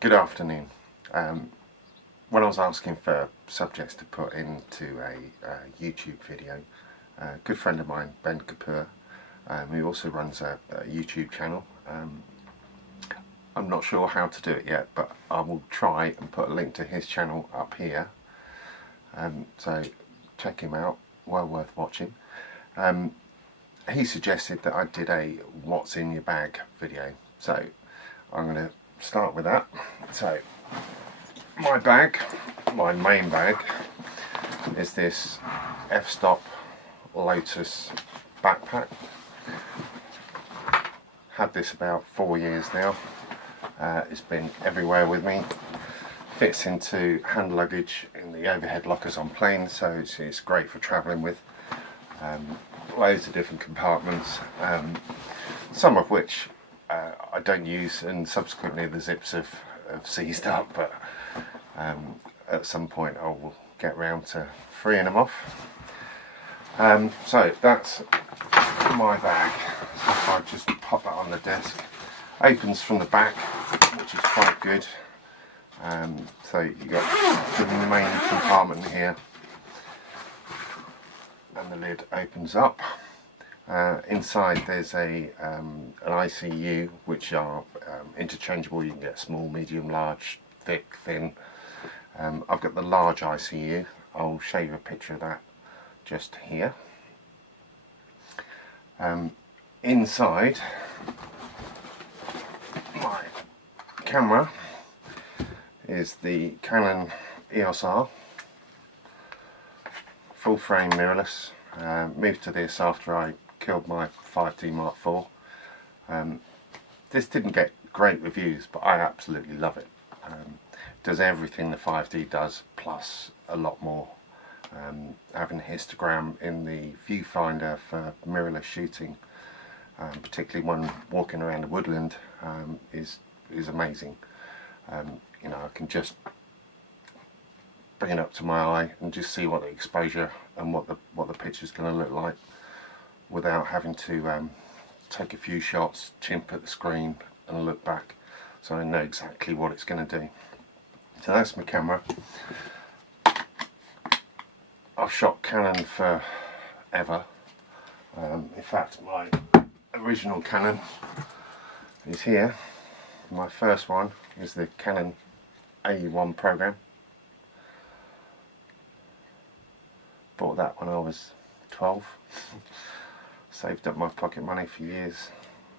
Good afternoon. When I was asking for subjects to put into a YouTube video, a good friend of mine, Ben Kapoor, who also runs a YouTube channel, I'm not sure how to do it yet, but I will try and put a link to his channel up here, so check him out, well worth watching. He suggested that I did a what's in your bag video, so I'm going to start with that. So my bag, my main bag, is this f-stop Lotus backpack. Had this about 4 years now. It's been everywhere with me. Fits into hand luggage in the overhead lockers on planes, so it's great for travelling with. Loads of different compartments, some of which I don't use, and subsequently the zips have seized up, but at some point I will get round to freeing them off. So that's my bag. So if I just pop that on the desk, opens from the back, which is quite good. So you've got the main compartment here, and the lid opens up. Inside there's an ICU, which are interchangeable. You can get small, medium, large, thick, thin. I've got the large ICU. I'll show you a picture of that just here. Inside, my camera is the Canon EOS R, full frame mirrorless. Moved to this after I killed my 5D Mark IV. This didn't get great reviews, but I absolutely love it. Does everything the 5D does, plus a lot more. Having a histogram in the viewfinder for mirrorless shooting, particularly when walking around the woodland, is amazing. You know, I can just bring it up to my eye and just see what the exposure and what the picture's going to look like, without having to take a few shots, chimp at the screen and look back, so I know exactly what it's going to do. So that's my camera. I've shot Canon forever. In fact, my original Canon is here. My first one is the Canon A1 program. Bought that when I was 12. Saved up my pocket money for years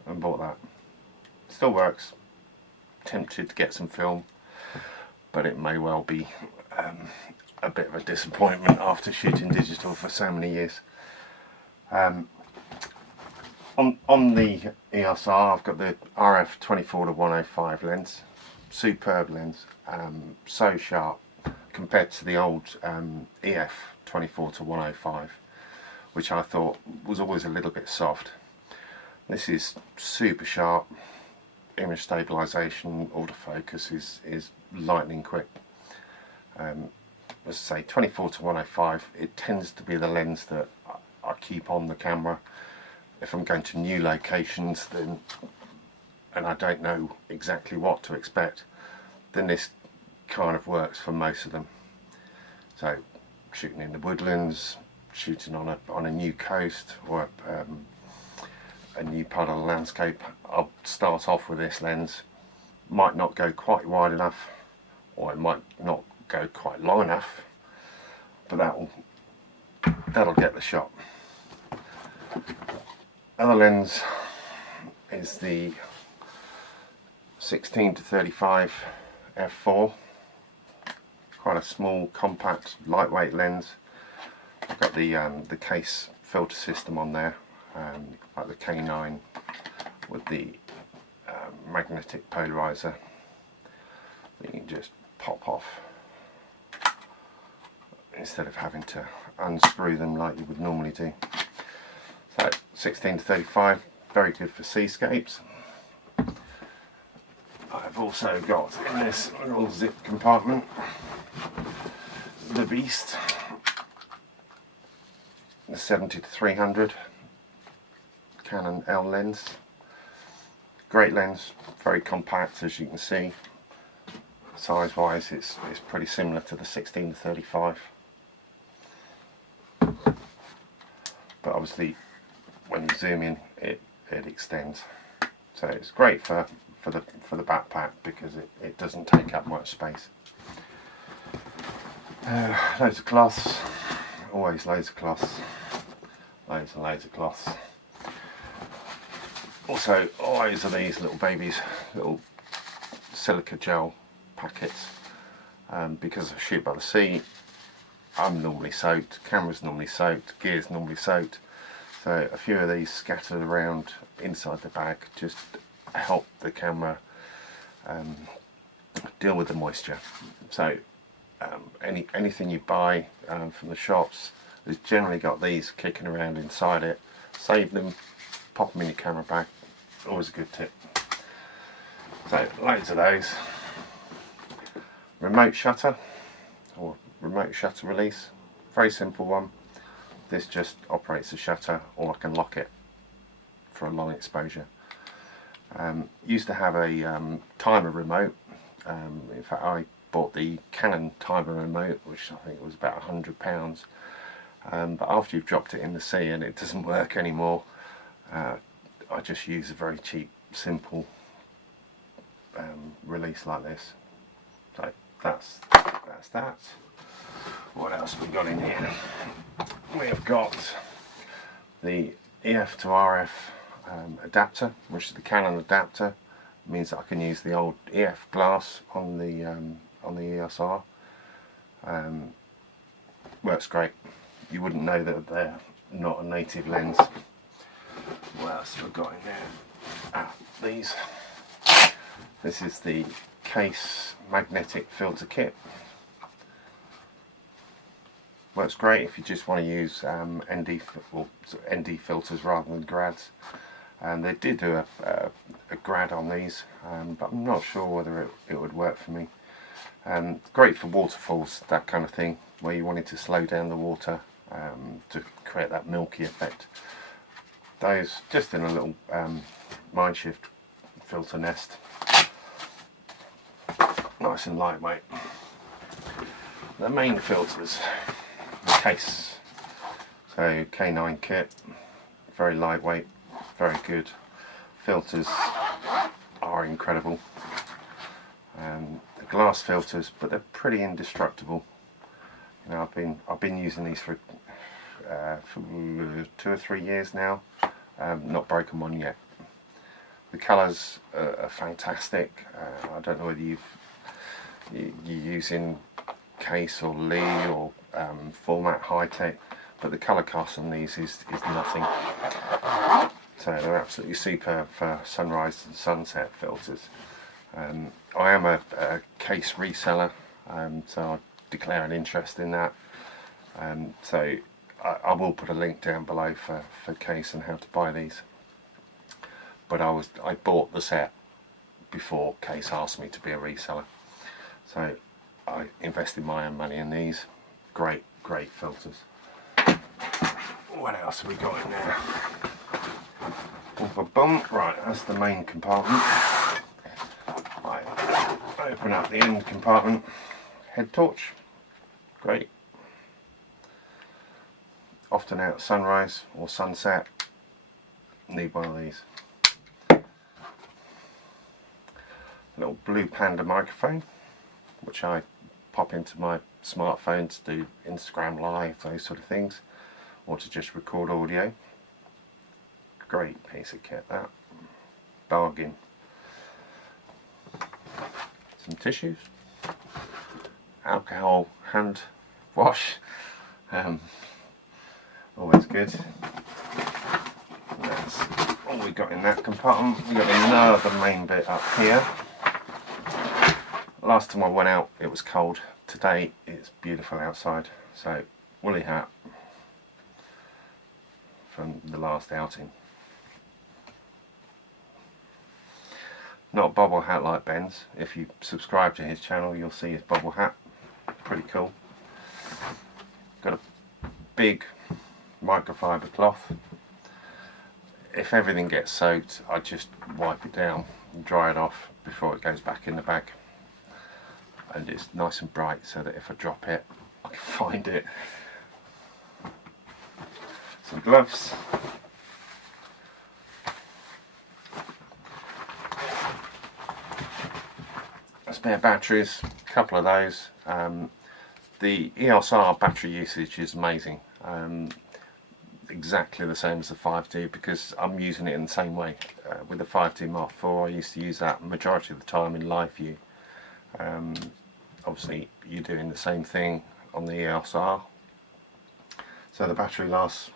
and bought that. Still works. Tempted to get some film, but it may well be a bit of a disappointment after shooting digital for so many years. On the EOS R, I've got the RF 24-105 lens. Superb lens, so sharp compared to the old EF 24-105, which I thought was always a little bit soft. This is super sharp. Image stabilization, autofocus is lightning quick. As I say, 24-105, it tends to be the lens that I keep on the camera if I'm going to new locations, and I don't know exactly what to expect, then this kind of works for most of them. So shooting in the woodlands, shooting on a new coast, or a new part of the landscape, I'll start off with this lens. Might not go quite wide enough, or it might not go quite long enough, but that'll get the shot. Other lens is the 16-35 f4. Quite a small, compact, lightweight lens. I've got the case filter system on there, like the K9 with the magnetic polarizer that you can just pop off instead of having to unscrew them like you would normally do. So 16-35, very good for seascapes. I've also got in this little zip compartment the Beast, the 70-300 Canon L Lens. Great lens, very compact as you can see. size wise it's pretty similar to the 16 to 35, but obviously when you zoom in it extends, so it's great for the backpack because it doesn't take up much space. Loads of cloths, always loads of cloths, loads and loads of cloths. Also always are these little babies, little silica gel packets, because of shoot by the sea. I'm normally soaked, camera's normally soaked, gear's normally soaked, so a few of these scattered around inside the bag just help the camera deal with the moisture. So anything you buy from the shops has generally got these kicking around inside it. Save them, pop them in your camera bag, always a good tip. So loads of those. Remote shutter or remote shutter release, very simple one. This just operates the shutter, or I can lock it for a long exposure. Used to have a timer remote. In fact, I bought the Canon timer remote, which I think was about £100. But after you've dropped it in the sea and it doesn't work anymore, I just use a very cheap, simple release like this. So that's that. What else have we got in here? We have got the EF2 RF adapter, which is the Canon adapter. It means that I can use the old EF glass on the ESR. Works great. You wouldn't know that they're not a native lens. What else have we got in there? These. This is the case magnetic filter kit. Works great if you just want to use ND filters rather than grads. And they did do a grad on these, but I'm not sure whether it would work for me. Great for waterfalls, that kind of thing, where you wanted to slow down the water to create that milky effect. Those just in a little Mindshift filter nest, nice and lightweight. The main filters, the case, so K9 kit, very lightweight, very good. Filters are incredible. The glass filters, but they're pretty indestructible. You know, I've been using these for 2 or 3 years now. Not broken one yet. The colours are fantastic. I don't know whether you're using Case or Lee or Format High Tech, but the colour cast on these is nothing. So they're absolutely superb for sunrise and sunset filters. I am a Case reseller, so I declare an interest in that. So I will put a link down below for Case and how to buy these. But I bought the set before Case asked me to be a reseller. So I invested my own money in these. Great filters. What else have we got in there? Right, that's the main compartment. Right, open up the end compartment. Head torch. Great. Often out at sunrise or sunset, need one of these. Little Blue Panda microphone, which I pop into my smartphone to do Instagram Live, those sort of things, or to just record audio. Great piece of kit, that. Bargain. Some tissues. Alcohol hand wash. Always good. That's all we got in that compartment. We got another main bit up here. Last time I went out it was cold. Today it's beautiful outside. So woolly hat from the last outing. Not a bobble hat like Ben's. If you subscribe to his channel you'll see his bobble hat. Pretty cool. Got a big microfiber cloth. If everything gets soaked I just wipe it down and dry it off before it goes back in the bag. and it's nice and bright so that if I drop it I can find it. Some gloves. Spare batteries, a couple of those. The EOS R battery usage is amazing. Exactly the same as the 5D, because I'm using it in the same way. With the 5D Mark IV, I used to use that majority of the time in live view. Obviously you're doing the same thing on the EOS R. So the battery lasts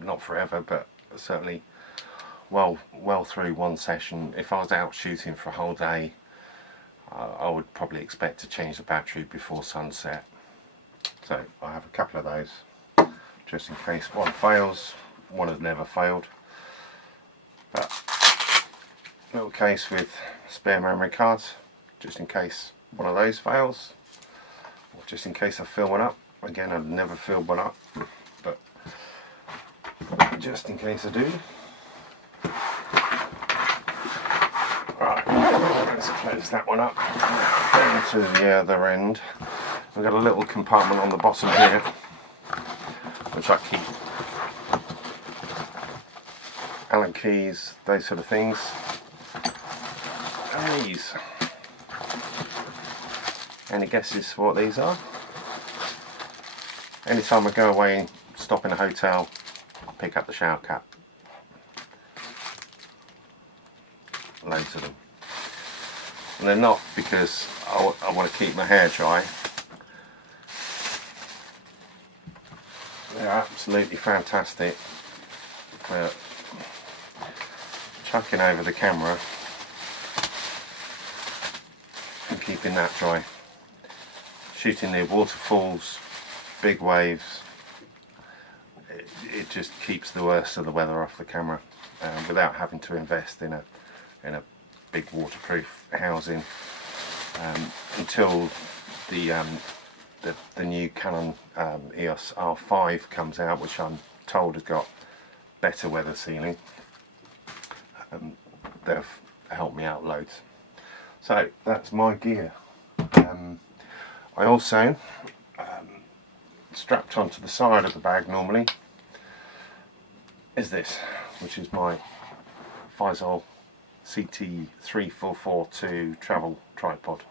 not forever, but certainly well through one session. If I was out shooting for a whole day, I would probably expect to change the battery before sunset. So I have a couple of those just in case one fails. One has never failed. But little case with spare memory cards just in case one of those fails, or just in case I fill one up. Again, I've never filled one up, but just in case I do. Right, let's close that one up. Down to the other end. We've got a little compartment on the bottom here, which I keep Allen keys, those sort of things. And these. Any guesses for what these are? Anytime I go away and stop in a hotel, I pick up the shower cap. Loads of them. And they're not because I want to keep my hair dry. They're absolutely fantastic for chucking over the camera and keeping that dry. Shooting near waterfalls, big waves, it just keeps the worst of the weather off the camera without having to invest in a big waterproof housing until the new Canon EOS R5 comes out, which I'm told has got better weather sealing. They've helped me out loads. So that's my gear. I also strapped onto the side of the bag normally is this, which is my Faisal CT3442 travel tripod.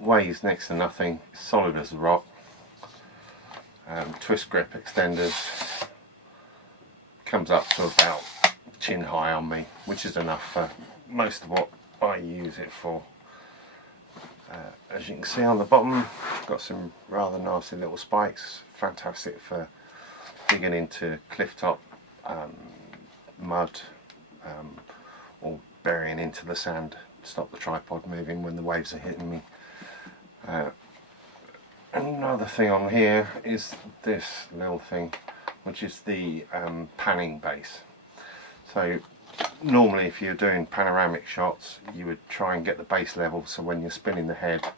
Weighs next to nothing, solid as a rock. Twist grip extenders, comes up to about chin high on me, which is enough for most of what I use it for. As you can see on the bottom, got some rather nasty little spikes, fantastic for digging into cliff top, mud, or burying into the sand, stop the tripod moving when the waves are hitting me. Another thing on here is this little thing, which is the panning base. So normally if you're doing panoramic shots, you would try and get the base level so when you're spinning the head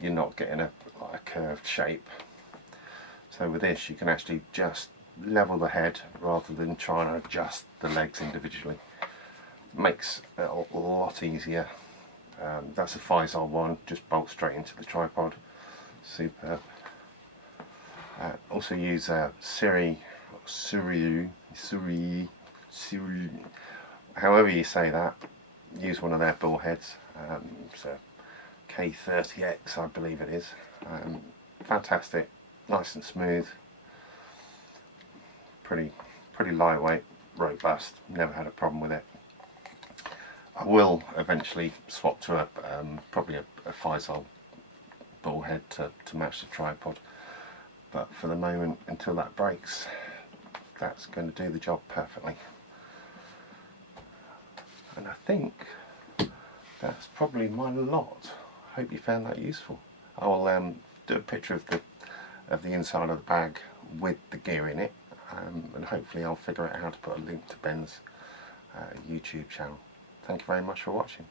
you're not getting a curved shape. So with this you can actually just level the head rather than trying to adjust the legs individually. Makes it a lot easier. That's a Faisal one, just bolt straight into the tripod. Superb. Also use a Siri, however you say that. Use one of their bull heads. So K30X, I believe it is. Fantastic, nice and smooth. Pretty lightweight, robust. Never had a problem with it. I will eventually swap to probably a Faisal bull head to match the tripod, but for the moment, until that breaks, that's going to do the job perfectly. And I think that's probably my lot. Hope you found that useful. I will do a picture of the inside of the bag with the gear in it, and hopefully I'll figure out how to put a link to Ben's YouTube channel. Thank you very much for watching.